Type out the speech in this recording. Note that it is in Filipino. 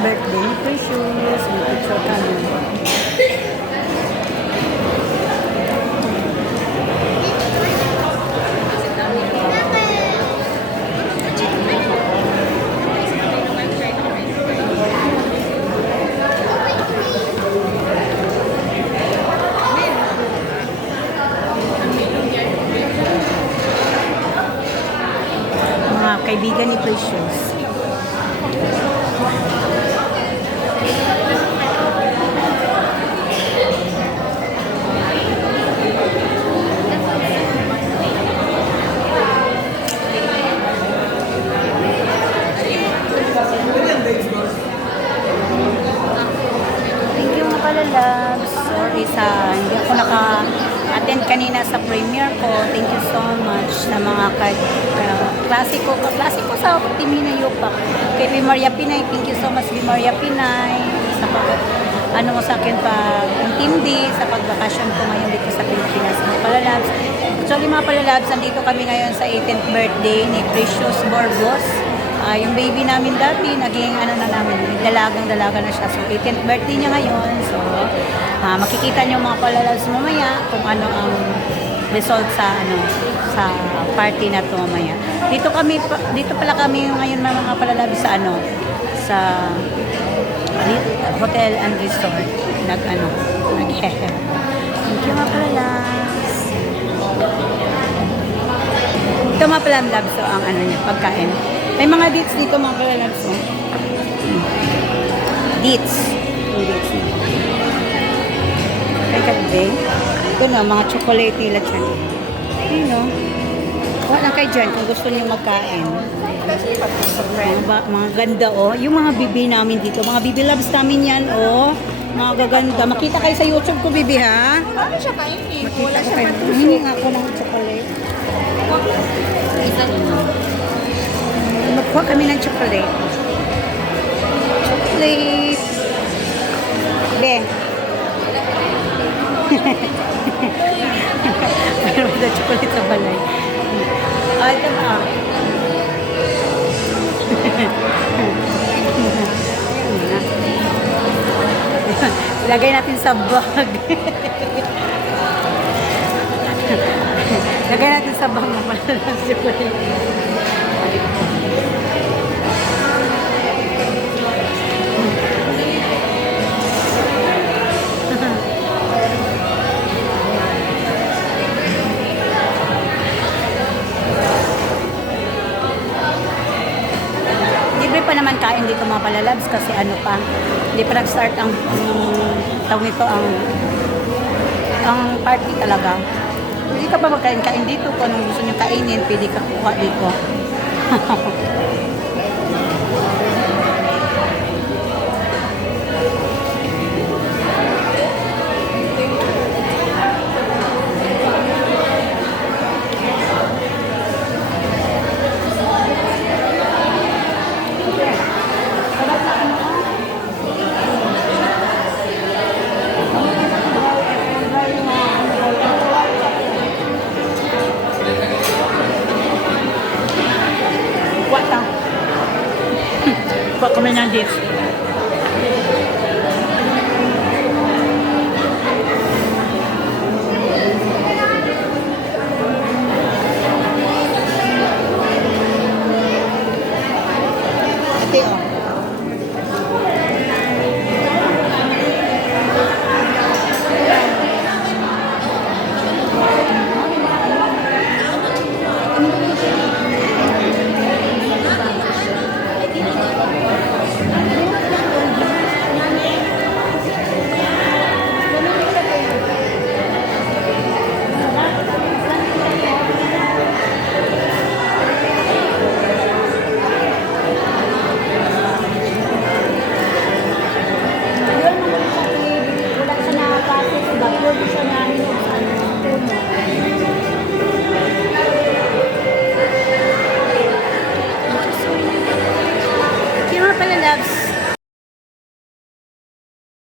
birthday ni Precious. May picture kami. Mga kaibigan ni Precious. Thank you mga kalalabs. Sorry hindi ako naka-attend kanina sa premiere ko. Thank you so much na mga klase ko sa Timina Yupak. Kay Bimaria Pinay, thank you so much Bimaria Pinay sa ano mo sa akin intindi sa pagbakasyon ko ngayon dito sa Pilipinas. Mga palalabs. Actually mga palalabs, nandito kami ngayon sa 18th birthday ni Precious Borbos. Yung baby namin dati, naging dalagang-dalaga na siya. So 18th birthday niya ngayon. So makikita niyo mga palalabs mamaya kung ano ang result sa party na to mamaya. Dito pala kami ngayon mga palalabs sa sa hotel and resort nag-hehe. Thank you mga palalabs. Ito mga palalabs, so ang niya, pagkain. May mga dates dito mga palalabs. So. Dates. Yung dates nila. May kagbe. Ito na, mga chocolate nila dyan. Ayun no. Kuha lang kayo dyan kung gusto niyo magkain. Mga ganda yung mga bibi namin dito. Mga bibi loves namin yan mga gaganda. Makita kayo sa YouTube ko bibi ha. Paano siya kainin? Makita ko kayo. Hining ako ng chocolate. Magkuha kami ng chocolate. Chocolate. Be. Pero may chocolate sa balay. Ito ba? Lagay natin sa bag. Lagay natin sa bag na pala ng chocolate. Libre pa naman kain dito mga palalabs kasi hindi pa nag-start ang tawag nito ang party talaga. Pwede ka pa magkain-kain dito kung anong gusto nyo kainin, pwede ka kuha dito. Kuha kami ng dates.